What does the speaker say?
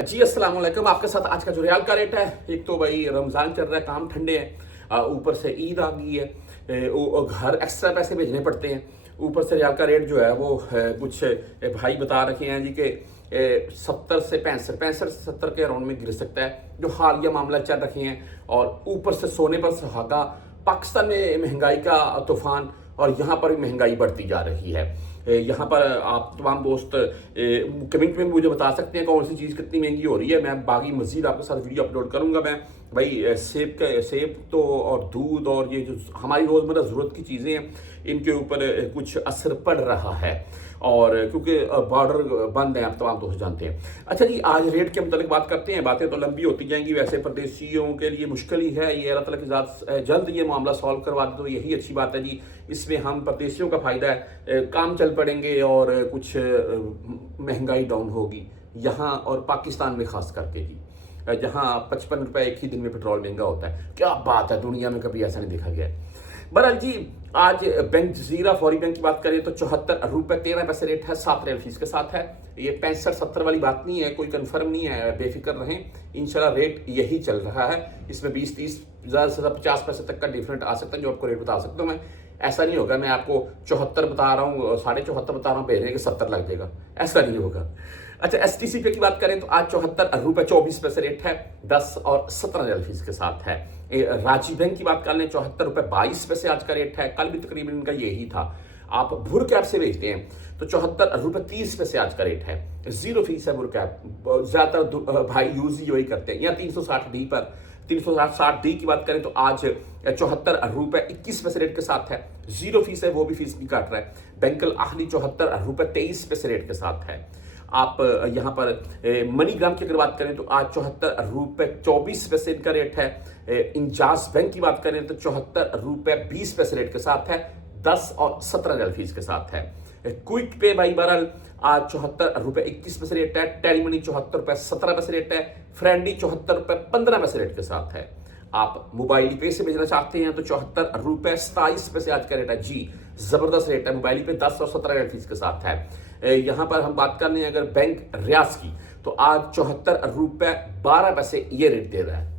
जी अस्सलाम वालेकुम। आपके साथ आज का जो रियाल का रेट है, एक तो भाई रमज़ान चल रहा है, काम ठंडे हैं, ऊपर से ईद आ गई है, घर एक्स्ट्रा पैसे भेजने पड़ते हैं। ऊपर से रियाल का रेट जो है वो कुछ भाई बता रखे हैं जी कि 70 से 65 से 70 के अराउंड में गिर सकता है, जो हालिया मामला चल रखे हैं। और ऊपर से सोने पर सुहागा, पाकिस्तान में महंगाई का तूफान, और यहाँ पर भी महंगाई बढ़ती जा रही है। यहाँ पर आप तमाम दोस्त कमेंट में मुझे बता सकते हैं कौन सी चीज़ कितनी महंगी हो रही है। मैं बाकी मज़ीद आपके साथ वीडियो अपलोड करूँगा। मैं भाई सेब तो और दूध और ये जो हमारी रोज़मर्रा ज़रूरत की चीज़ें हैं, इनके ऊपर कुछ असर पड़ रहा है, और क्योंकि बॉर्डर बंद है, आप तमाम दोस्त जानते हैं। अच्छा जी, आज रेट के मुतालिक बात करते हैं। बातें तो लंबी होती जाएंगी, वैसे परदेशियों के लिए मुश्किल ही है। ये अल्लाह ताला की ज़ात जल्द ये मामला सॉल्व करवा दे तो यही अच्छी बात है जी। इसमें हम परदेशियों का फ़ायदा है, काम चल पड़ेंगे और कुछ महंगाई डाउन होगी यहाँ और पाकिस्तान में ख़ास करके जी, जहाँ 55 रुपये एक ही दिन में पेट्रोल महंगा होता है। क्या बात है, दुनिया में कभी ऐसा नहीं देखा गया है। बहरहाल जी, आज बैंक जजीरा फौरी बैंक की बात करें तो 74 रुपये 13 पैसे रेट है, 7 रियाल फीस के साथ है। ये 65-70 वाली बात नहीं है, कोई कंफर्म नहीं है, बेफिक्र रहें। इंशाल्लाह रेट यही चल रहा है। इसमें 20-30 ज़्यादा से ज़्यादा 50 पैसे तक का डिफरेंट आ सकता है, जो आपको रेट बता सकता हूँ मैं। ऐसा नहीं होगा मैं आपको 74 बता रहा हूँ, 74.5 बता रहा हूँ, भेजने के 70 लग जाएगा, ऐसा नहीं होगा। अच्छा, STC पे की बात करें तो आज 74 रुपये 24 पैसे रेट है, 10 और 17 रियाल फीस के साथ है। रांची बैंक की बात कर लें, 74 रुपये 22 पैसे आज का रेट है, कल भी तकरीबन इनका यही था। आप भुर कैप से भेजते हैं तो 74 रुपये 30 पैसे आज का रेट है, 0 फीस है भुर कैप। ज़्यादातर भाई यूज ही वही करते हैं। या 360D पर 360D की बात करें तो आज 74 रुपये 21 पैसे रेट के साथ है, 0 फीस है, वो भी फीस नहीं काट रहा है। बैंकल आहली 74 रुपये 23 पैसे रेट के साथ है। आप यहाँ पर मनीग्राम की अगर बात करें तो आज 74 रुपये 24 पैसे इनका रेट है। इंजाज बैंक की बात करें तो 74 रुपये 20 पैसे रेट के साथ है, 10 और 17 रियाल फीस के साथ है। क्विक पे भाई बहरहाल आज 74 रुपये 21 पैसे रेट है, टेली मनी 74 रुपये 17 पैसे रेट है, फ्रेंडी 74 रुपये 15 पैसे रेट के साथ है। आप मोबाइल पे से भेजना चाहते हैं तो 74 रुपये 27 पैसे आज का रेट है जी, जबरदस्त रेट है। मोबाइल पे 10 और 17 रियाल फीस के साथ है। यहाँ पर हम बात कर रहे हैं अगर बैंक रियाज की तो आज 74 रुपये 12 पैसे ये रेट दे रहा है।